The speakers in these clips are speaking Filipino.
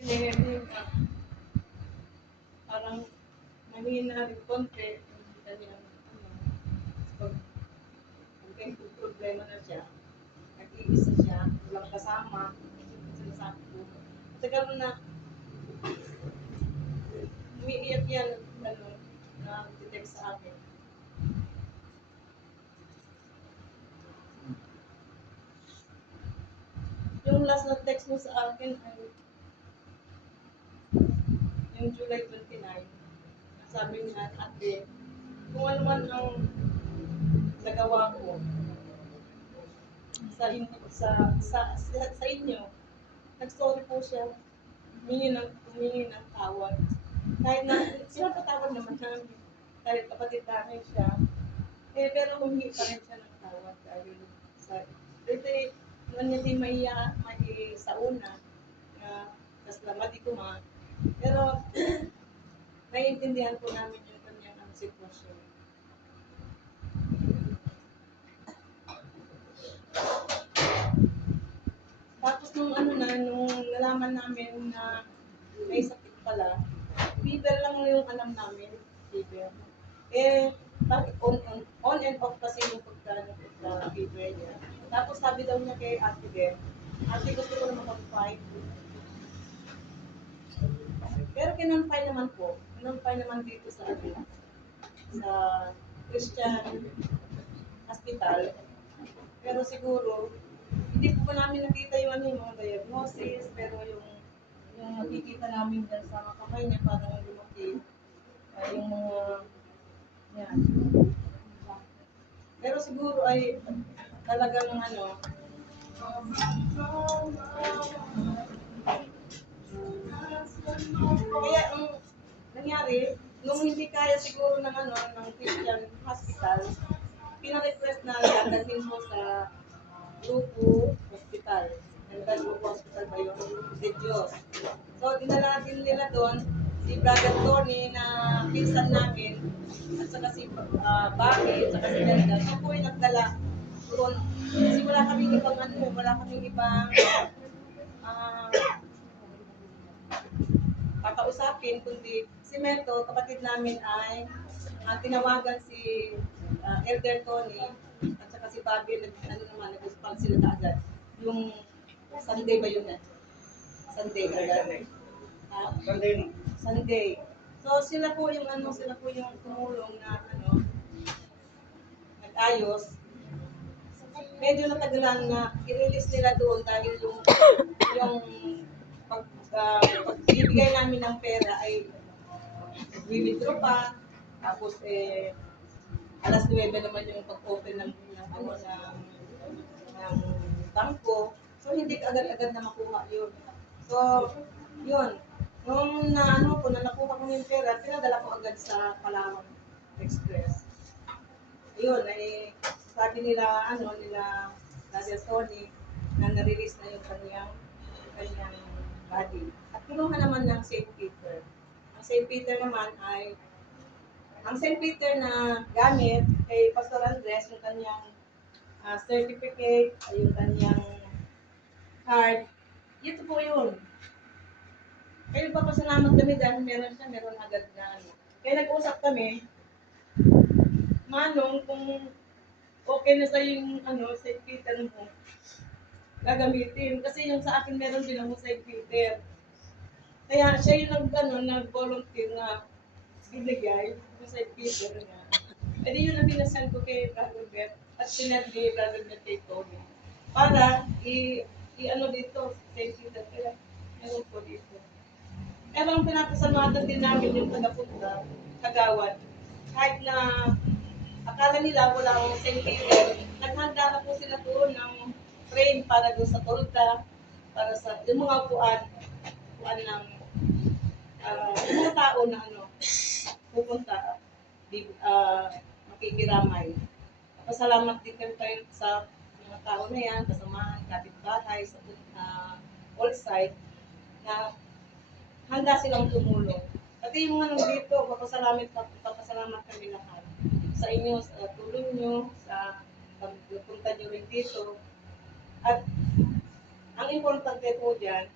Hindi parang mahina rin konti yung kanyang pag may problema na siya, nag-iisa siya, walang kasama, sinasabi ko. At saka na, umiiyak yan, ano, na text sa akin. Yung last na text mo sa akin ay yung July 29. Sabi niya, ate, kung ano man ang nagawa ko sa inyo, nag-sorry po siya, humingi ng tawad. Kahit na, sinapatawad naman namin, kahit kapatid namin siya, pero humingi pa rin siya ng tawad dahil sa, ito niya din may sa una, na salamat ko ma, pero naiintindihan po namin yung kanyang sitwasyon. Tapos nung nalaman namin na may sakit pala, fever lang yung alam namin, fever. Bakit on and off kasi yung fever niya. Tapos sabi daw niya kay Ate Beth, Ate gusto ko na makapag-fight. Pero kinonfine naman dito sa Christian Hospital. Pero siguro, hindi po pa namin nakita yung mga diagnosis, pero yung nakikita namin dyan sa kamay niya parang lumaki, yung mga, yan. Pero siguro ay talagang kaya ang nangyari, nung hindi kaya siguro ng Christian Hospital, pina-request na dadalhin mo sa Grupo Hospital. Grupo Hospital ba yun? De Dios. So, dinala din nila doon si Brother Tony na pinsan namin at saka si Baki at saka si Delta. So, po yung nagdala doon. Kasi wala kaming ibang kakausapin, kundi si Meto, kapatid namin ay tinawagan si Elder Tony at saka si Bobby, nag-respond sila kaagad. Yung Sunday ba yun? Sunday agad. Sunday. So sila po yung tumulong na nag-ayos. Medyo natagalan na i-release nila doon dahil yung pagbibigay namin ng pera ay withdraw pa. Tapos alas 9 naman yung pag-open ng bangko. So hindi agad-agad na makuha yun. So yun. Nung nakuha ko yung pera, pinadala ko agad sa Palawan Express. Yun, ay sabi nila, Brother Tony, na na-release na yung kanyang body. At kinuha naman ng St. Peter. Ang St. Peter naman ay, ang St. Peter na gamit kay Pastor Andres, yung kanyang certificate, yung kanyang card, ito po yun. Kaya nagpapasalamat kami dahil meron agad na Kaya nag-usap kami, Manong, kung okay na sa yung St. Peter mo, gagamitin. Kasi yung sa akin meron din ako St. Peter. Kaya siya yung nag-volunteer na binigay yung St. Peter niya. E di yun ang binasal ko kay Brother Beth at sinad ni Brother Beth kay Tony. Para dito, St. Peter. Kaya meron po dito. Pero ang pinapasalamatan din namin yung tagapunta, kagawad. Kahit na akala nila wala akong St. Peter, naghanda na po sila doon ng frame para doon sa tolda, para sa yung mga upuan ng mga tao na pupunta, makikiramay. Pasalamat din kayo sa mga tao na yan, kasamahan, kapitbahay, sa all side, na handa silang tumulong. Pati yung mga dito, papasalamat kami lahat sa inyo, sa tulong nyo, sa pagpunta nyo rin dito. At ang importante po dyan,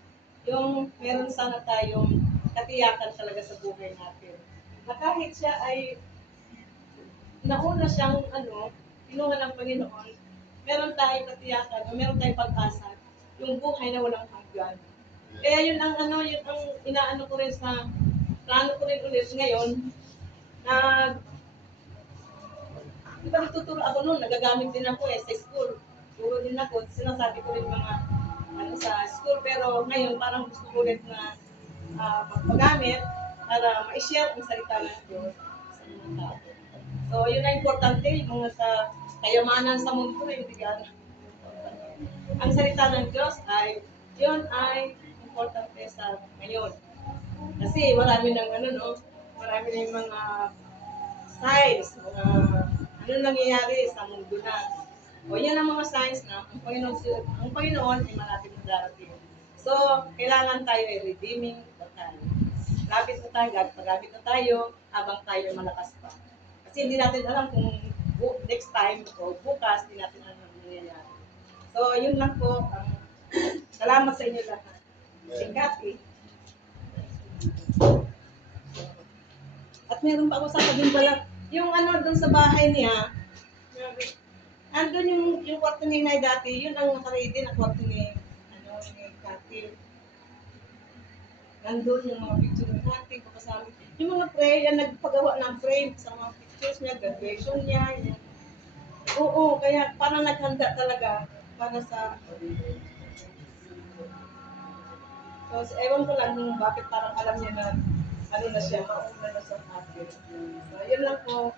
yung meron sana tayong katiyakan talaga sa buhay natin. Na kahit siya ay nauna siyang kinuha ng Panginoon, meron tayong katiyakan, o meron tayong pag-asa, yung buhay na walang hanggan. Kaya yun ang yun ang inaano ko rin sa plano ko rin ulit ngayon na di ba nagtuturo ako noon, nagagamit din ako sa school. Turo din ako, sinasabi ko rin mga sa school, pero ngayon parang gusto ko ulit na magpagamit para ma-share ang salita ng Diyos sa mga tao. So, yun ang importante, yung mga sa kayamanan sa mundo, hindi gano'n. Ang salita ng Diyos ay, yun ay importante sa ngayon. Kasi marami ng marami ng mga signs, mga nangyayari sa mundo na. O yan ang mga signs na ang Panginoon ay malapit na darating. So, kailangan tayo ay redeeming the time. Lapit na tayo, paggamit na tayo, habang tayo malakas pa. Kasi hindi natin alam kung next time o bukas, hindi natin alam ang nangyayari. So, yun lang po. Salamat sa inyo lahat. Si Kathy. At meron pa ako sa din pala, yung doon sa bahay niya, andun yung kwarto ni Nay dati, yun ang nakaready na kwarto ni Kathy. Nandun yung mga picture ni Kathy, kasama. Yung mga frame, yan nagpagawa ng frame sa mga pictures niya, graduation niya. Yung, oo, kaya parang naghanda talaga para sa so, ewan ko lang kung bakit parang alam niya na na siya, mauna na sa atin. So, yun lang po.